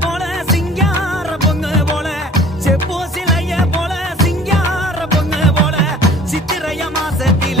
போல சிங்கார பொங்க போல செப்போ சிலைய போல சிங்கார பொங்க போல சித்திரைய மாசத்தில